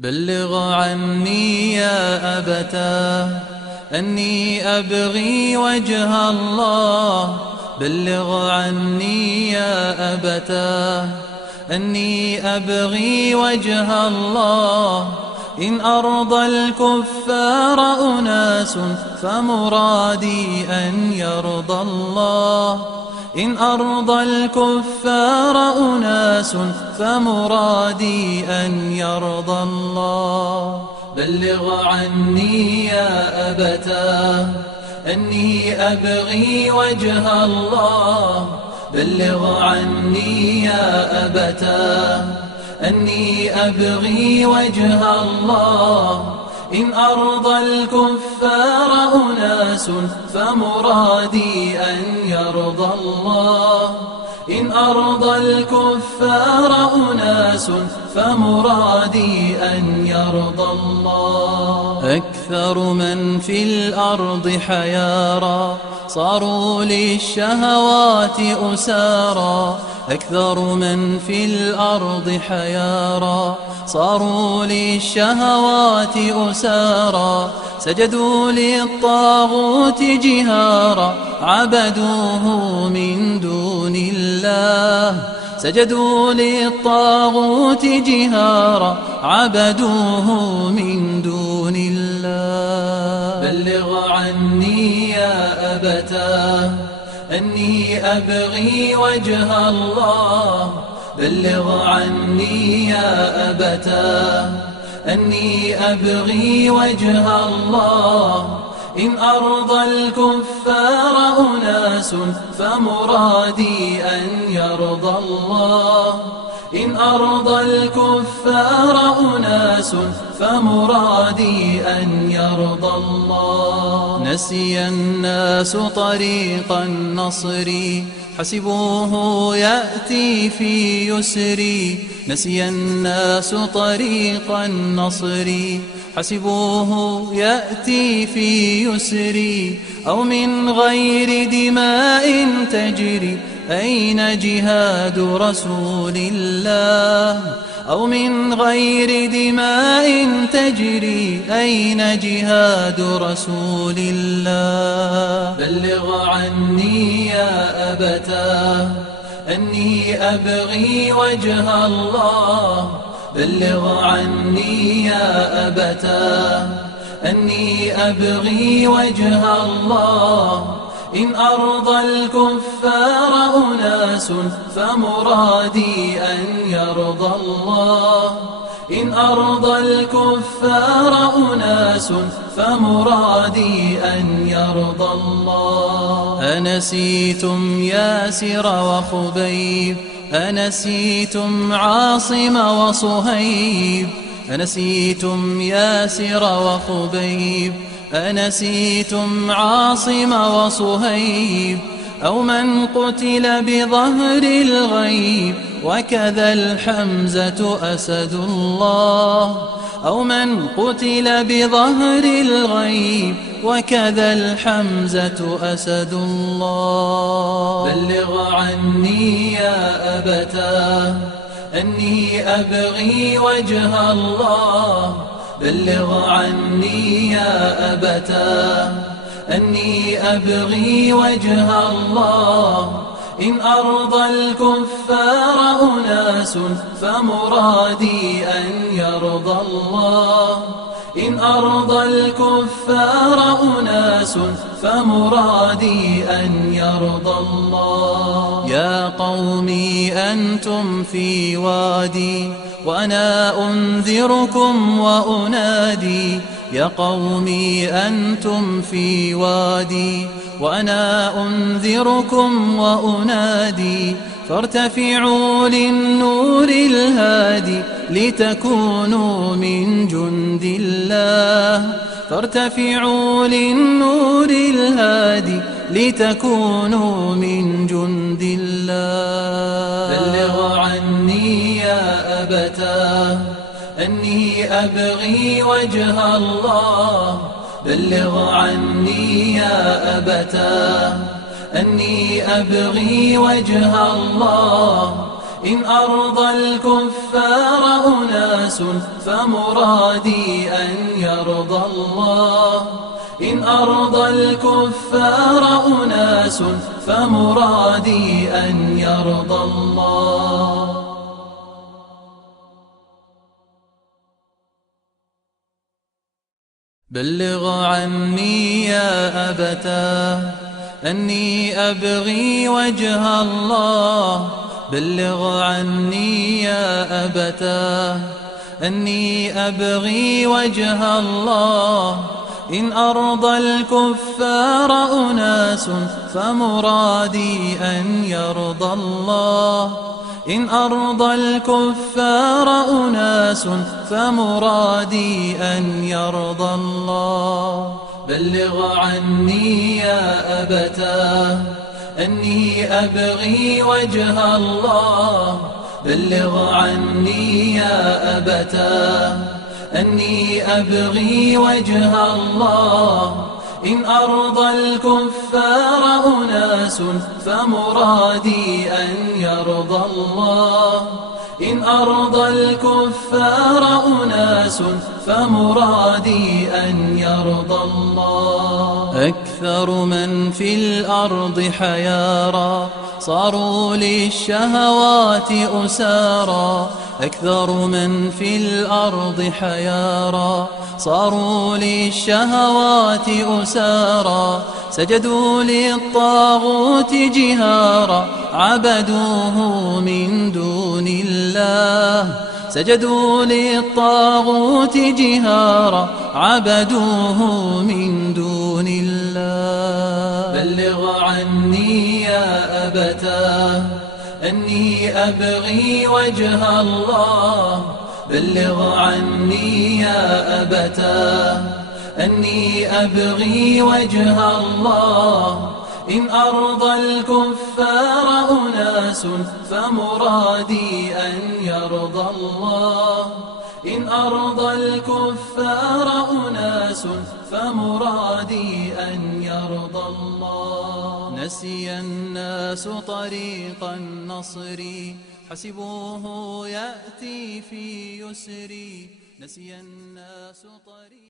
بلغ عني يا أبتاه أني أبغي وجه الله. بلغ عني يا أبتاه أني أبغي وجه الله. إن أرضى الكفار أناس فمرادي أن يرضى الله. إن أرضى الكفار أناس فمرادي أن يرضى الله. بلغ عني يا أبتاه أني أبغي وجه الله. بلغ عني يا أبتاه أني أبغي وجه الله. إن أرضى الكفار أناس فمرادي أن يرضى الله. إن أرضى الكفار أناس فمرادي أن يرضى الله. أكثر من في الأرض حيارى صاروا للشهوات أسارى. أكثر من في الأرض حيارى صاروا للشهوات أسارى. سجدوا للطاغوت جهارا عبدوه من دون الله. سجدوا للطاغوت جهارا عبدوه من دون الله. بلغ عني يا أبتاه أني أبغي وجه الله. بلغ عني يا أبتاه أني أبغي وجه الله. إن أرضى الكفار أناس فمرادي أن يرضى الله. إن أرضى الكفار أناس فمرادي أن يرضى الله. نسي الناس طريق النصر حسبوه يأتي في يسري. نسي الناس طريق النصر حسبوه يأتي في يسري. أو من غير دماء تجري أين جهاد رسول الله. أو من غير دماء تجري أين جهاد رسول الله. بلغ عني يا أبتاه أني أبغي وجه الله. بلغ عني يا أبتاه أني أبغي وجه الله. إن أرضى الكفار أناس فمرادي أن يرضى الله. إن أرضى الكفار أناس فمرادي أن يرضى الله. أنسيتم ياسر وخبيب. أنسيتم عاصم وصهيب. أنسيتم ياسر وخبيب. أنسيتم عاصم وصهيب. أو من قتل بظهر الغيب وكذا الحمزة أسد الله. أو من قتل بظهر الغيب وكذا الحمزة أسد الله. بلغ عني يا أبتاه أني أبغي وجه الله. بلغ عني يا أبتاه أني أبغي وجه الله. إن أرضى الكفار أناس فمرادي أن يرضى الله. إن أرضى الكفار أناس فمرادي أن يرضى الله. يا قومي أنتم في وادي وأنا أنذركم وأنادي. يا قومي أنتم في وادي وأنا أنذركم وأنادي. فارتفعوا للنور الهادي لتكونوا من جند الله. فارتفعوا للنور الهادي لتكونوا من جند الله. بلغ عني يا أبتاه أني أبغي وجه الله. بلغ عني يا أبتاه أني أبغي وجه الله. إن أرضى الكفار أناس فمرادي أن يرضى الله. إن أرضى الكفار أناس فمرادي أن يرضى الله. بلغ عني يا أبتاه أني أبغي وجه الله. بلغ عني يا أبتاه أني أبغي وجه الله. إن أرضى الكفار أناس فمرادي أن يرضى الله. إن أرضى الكفار أناس فمرادي أن يرضى الله. بلغ عني يا أبتاه أني أبغي وجه الله. بلغ عني يا أبتاه أني أبغي وجه الله. إن أرضى الكفار أناس فمرادي أن يرضى الله. إن أرضى الكفار أناس فمرادي أن يرضى الله. أكثر من في الأرض حيارى صاروا للشهوات أسارى. أكثر من في الأرض حيارى صاروا للشهوات أسارى. سجدوا للطاغوت جهارا عبدوه من دون الله. سجدوا للطاغوت جهارا عبدوه من دون الله. بلغ عني يا أبتاه أني أبغي وجه الله. بلغ عني يا أبتاه أني أبغي وجه الله. إن أرضى الكفار أناس فمرادي أن يرضى الله. إن أرضى الكفار أناس فمرادي أن يرضى الله. نسي الناس طريق النصر حسبوه يأتي في يسر. نسي الناس طريق